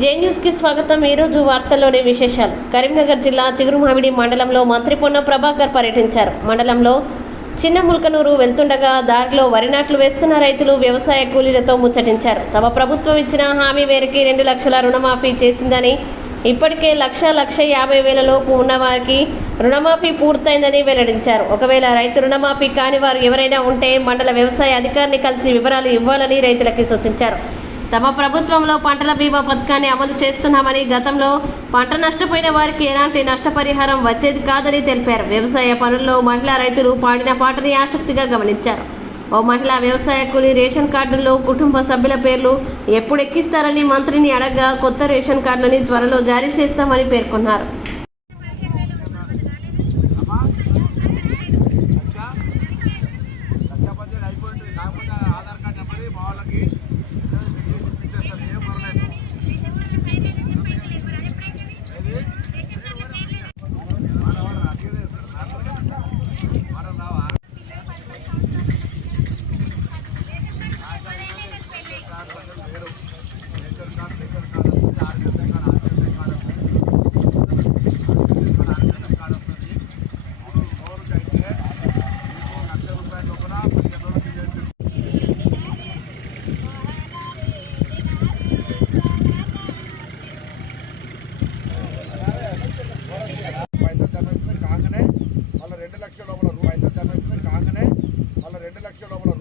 జే news కి స్వాగతం। ఈ రోజు వార్తల్లోని విశేషాలు। కరీంనగర్ జిల్లా చిగురుమామిడి మండలంలో మంత్రి పొన్న ప్రభాకర్ పర్యటించారు। మండలంలో చిన్న ముల్కనూరు వెళ్తుండగా దారిలో వరి నాట్లు వేస్తున్న రైతులు వ్యవసాయ కూలీలతో ముచ్చటించారు। తమ ప్రభుత్వం ఇచ్చిన హామీ మేరకు 2 లక్షల రుణమాఫీ చేసిందని, ఇప్పటికే 1,50,000 లోపు ఉన్న వారికి రుణమాఫీ పూర్తయిందని వెల్లడించారు। ఒకవేళ రైతు రుణమాఫీ కాని వారు ఎవరైనా ఉంటే మండల వ్యవసాయ అధికారిని కలిసి వివరాలు ఇవ్వాలని రైతులకు సూచించారు। తమ ప్రభుత్వంలో పంటల బీమా పథకాన్ని అమలు చేస్తున్నామని, గతంలో పంట నష్టపోయిన వారికి ఎలాంటి నష్టపరిహారం వచ్చేది కాదని తెలిపారు। వ్యవసాయ పనుల్లో మహిళా రైతులు పాడిన పాటని ఆసక్తిగా గమనించారు। ఓ మహిళా వ్యవసాయ కూలీ రేషన్ కార్డుల్లో కుటుంబ సభ్యుల పేర్లు ఎప్పుడు ఎక్కిస్తారని మంత్రిని అడగగా కొత్త రేషన్ కార్డులని త్వరలో జారీ చేస్తామని పేర్కొన్నారు।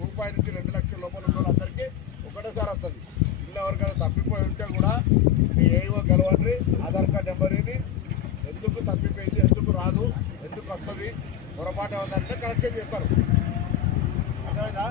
రూపాయి నుంచి 2 లక్షల లోపల ఉన్న వాళ్ళందరికీ ఒకటేసారి వస్తుంది। ఇలా ఎవరికైనా తప్పిపోయి ఉంటే కూడా మీ ఏవో గెలవండి, ఆధార్ కార్డ్ నెంబర్ ఇది, ఎందుకు తప్పిపోయింది, ఎందుకు రాదు, ఎందుకు వస్తుంది, పొరపాటు ఉందంటే కరెక్ట్గా చెప్పారు। అర్థమైందా?